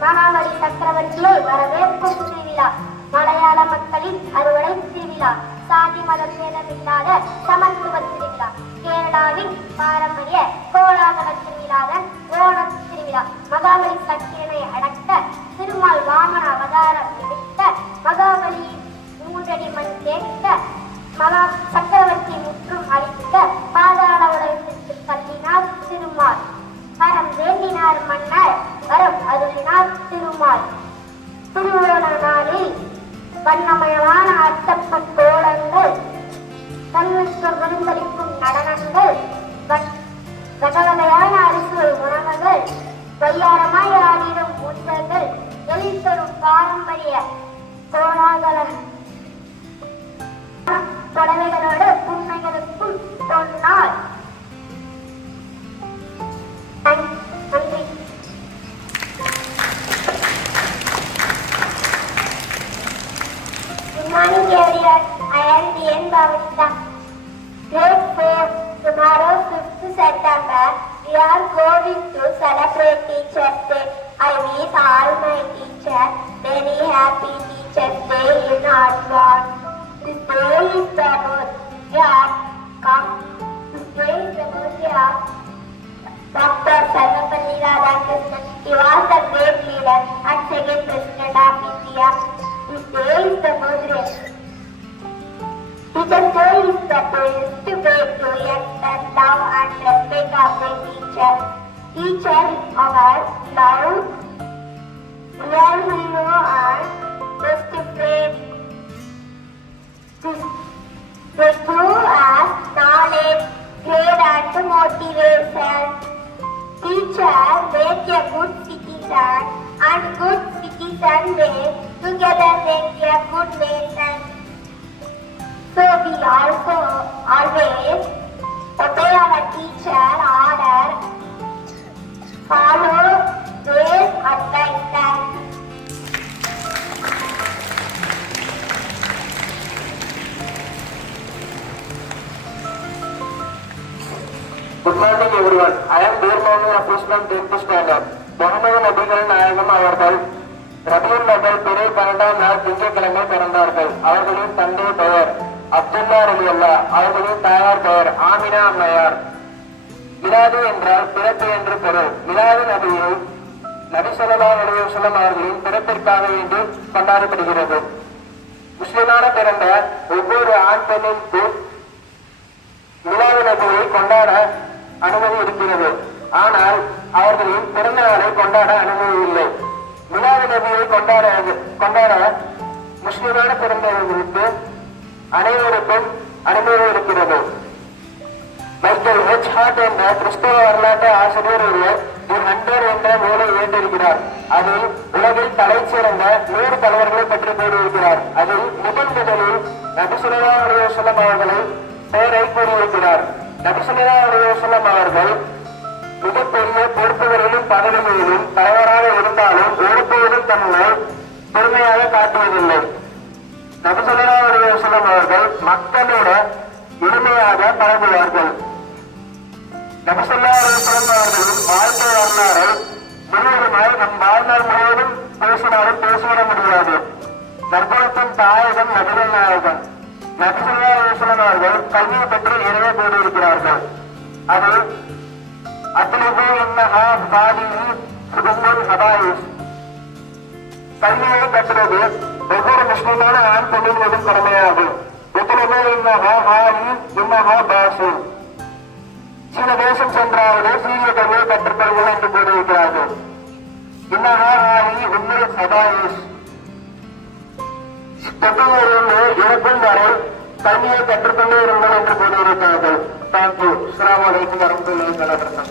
மகாபலி சக்கரவர்த்தியை வரவேற்கும் திருவிழா, மலையாள மக்களின் அறுவடை திருவிழா, சாதி மத பேதமில்லாத சமத்துவ திருவிழா, கேரளாவின் பாரம்பரிய கோலாகல திருவிழாதான் ஓணம் திருவிழா. மகாபலி சக்கிரனை அடக்க திருமால் வாமன அவதாரம் எடுத்த, மகாபலியின் 3 அடி மண் கேட்க, மகா சக்கரவர்த்தி முற்றும் அழிக்க, பாதாள உலகத்திற்கு தள்ளினார் திருமால். வரம் வேண்டினார் மன்னர், வரம் அருளினார் திருமால். திருவோண நாளில் வண்ணமயமான அர்த்தப்ப கோலங்கள், கண்ணுக்கு விருந்தளிக்கும் நடனங்கள், வகவகையான அரிசுவை உணவுகள், வையாரமாய் ஆடிடும் ஊஞ்சல்கள், எழில் தரும் பாரம்பரிய கோலாகல புடவைகளோடு புன்னைகளுக்கும் பொன்னாள். நன்றி. Good morning everyone. I am D.N. Bhavita. Grade 4. Tomorrow 5th September we are going to celebrate Teachers' Day. I wish all my teachers very happy Teachers' Day in advance. This day is the birthday of Dr. Sarvapalli Radhakrishnan. He was the great leader and second president of India. This day is the birthday. Teachers' Day is the best way to express love and respect of the teacher. Teacher our love, real hero and best friend. They give us knowledge, grade and motivation. Teacher make a good citizen, and good citizen make together make a good nation. So we also always obey our teacher order, follow their advice. Good morning everyone. I am Dear Manu of Islam 10th standard. Mohammed நபிகள் நாயகம் அவர்கள் ரபியுல் அவல் பிறை 12ஆம் நாள் திங்கட்கிழமை பிறந்தார்கள். அவர்களின் தந்தை பெயர் அப்துல்லா ரலியல்லா, அவர்களின் தாயார் பெயர் ஆமினா அம்மையார். மிலாது என்றால் பிறப்பு என்று பொருள். மிலாது நபியை நபி ஸல்லல்லாஹு அலைஹி வஸல்லம் அவர்களின் பிறப்பிற்காக வேண்டி கொண்டாடப்படுகிறது. முஸ்லிமான பிறந்த ஒவ்வொரு ஆண் பெண்ணிற்கும் மிலாது நபியை கொண்டாட அனுமதி இருக்கிறது. ஆனால் அவர்களின் பிறந்த நாளை கொண்டாட அனுமதி இல்லை. மிலாது நபியை கொண்டாட முஸ்லிமான பிறந்தவர்களுக்கு அனைவருக்கும் அனுமதி இருக்கிறது. மைக்கேல் ஹெச் ஹார்ட் என்ற கிறிஸ்தவ வரலாற்று ஆசிரியர் ஒருவர் தி 100 என்ற நூலை இயற்றிருக்கிறார். அதில் உலகில் தலை சிறந்த 100 தலைவர்களை பற்றி கூறியிருக்கிறார். அதில் முதலில் நபி ஸல்லல்லாஹு அலைஹி வஸல்லம் அவர்களை பெயரை கூறியிருக்கிறார். நபி ஸல்லல்லாஹு அலைஹி வஸல்லம் அவர்கள் மிகப்பெரிய பொறுப்புகளிலும் பதவிகளிலும் தலைவராக இருந்தாலும் ஒருபோதும் தன்னை பெருமையாக காட்டுவதில்லை. நபி ஸல்லல்லாஹு அலைஹி வஸல்லம் அவர்கள் மக்களோட எளிமையாக பழகுவார்கள். நபி ஸல்லல்லாஹு அலைஹி வஸல்லம் தாயகம் நபிகள் நாயகம் நபிசுல்லா அலைஹிஸ்ஸலாம் அவர்கள் கல்வியை பற்றி நிறைய கூறியிருக்கிறார்கள். அது அத்லபு இன்னஹா ஃபாலிஹி சுகுமுல் ஹபாயிஸ். கல்வியை கற்றுவது ஒவ்வொரு முஸ்லிமான ஆண் பெண்ணின் மீதும் கடமையாகும். அத்லபு இன்னஹா ஹாலி இன்னஹா பாசு. சில தேசம் சென்றாவது சீரிய கல்வியை கற்றுக்கொள்வது என்று கூறியிருக்கிறார்கள். இன்னஹா ஹாலி உம்முல் ஹபாயிஸ். தொட்டூரிலிருந்து இறக்கும் வரை கல்வியை கற்றுக்கொண்டே இருங்கள் என்று கூறியிருக்கிறார்கள். தேங்க்யூ. அஸ்ஸலாமு அலைக்கும் வரஹ்மத்துல்லாஹி வபரகாத்துஹு.